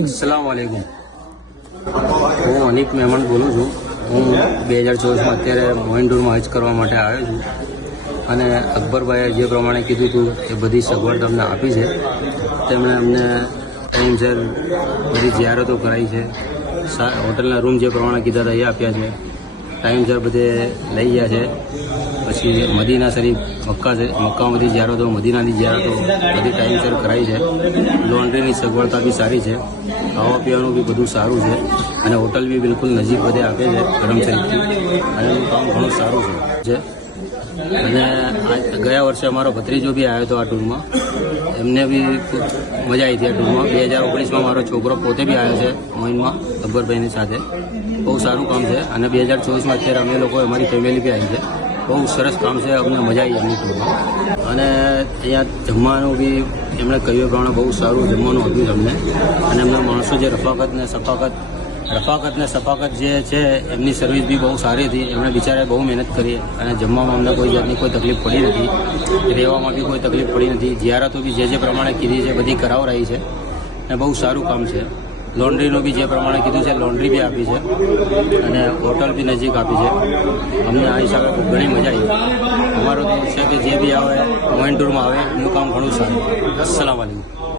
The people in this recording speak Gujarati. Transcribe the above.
अस्सलाम वालेकुम। હું અનિક મહેમાન બોલું છું। હું 2024માં અત્યારે મોઇન ટૂરમાં હજ કરવા માટે આવ્યો છું અને અકબરભાઈએ જે પ્રમાણે કીધું હતું એ બધી સગવડ અમને આપી છે। તેમણે અમને ટાઈમસર બધી જિયારતો કરાવી છે, હોટલના રૂમ જે પ્રમાણે કીધા હતા એ આપ્યા છે, ટાઈમસર બધે લઈ ગયા છે। પછી મદીના શરીફ મક્કામાં બધી જિયારતો, મદીનાની જિયારતો બધી ટાઈમસર કરાવી છે। લોન્ડ્રીની સગવડતા બી સારી છે, ખાવા પીવાનું બી બધું સારું છે અને હોટલ બી બિલકુલ નજીક બધે આપે છે ગરમ શરીફથી અને એનું કામ ઘણું સારું છે। અને ગયા વર્ષે અમારો ભત્રીજો બી આવ્યો હતો આ ટૂરમાં, એમને બી મજા આવી હતી આ ટૂરમાં। 2019માં મારો છોકરો પોતે બી આવ્યો છે મોઇનમાં અકબરભાઈની સાથે, બહુ સારું કામ છે। અને 2024માં અત્યારે અમે લોકો અમારી ફેમિલી બી આવી છે, બહુ સરસ કામ છે, અમને મજા આવી એમની ટૂરમાં। અને અહીંયા જમવાનું બી એમણે કહ્યું પ્રમાણે બહુ સારું જમવાનું હતું અમને, અને એમના માણસો જે રફાકત ને સફાકત જે છે એમની સર્વિસ બી બહુ સારી હતી। એમણે બિચારે બહુ મહેનત કરી અને જમવામાં અમને કોઈ જાતની કોઈ તકલીફ પડી નથી, રહેવામાં બી કોઈ તકલીફ પડી નથી। જિયારતો બી જે પ્રમાણે કીધી છે બધી કરાવરાઈ છે અને બહુ સારું કામ છે। લોન્ડ્રીનું બી જે પ્રમાણે કીધું છે લોન્ડ્રી બી આપી છે અને હોટલ બી નજીક આપી છે। અમને આ હિસાબે ઘણી મજા આવી। અમારો તો છે કે જે બી આવે મોઇન ટૂરમાં આવે એનું કામ ઘણું સારું। અસ્સલામ વાલેકુમ।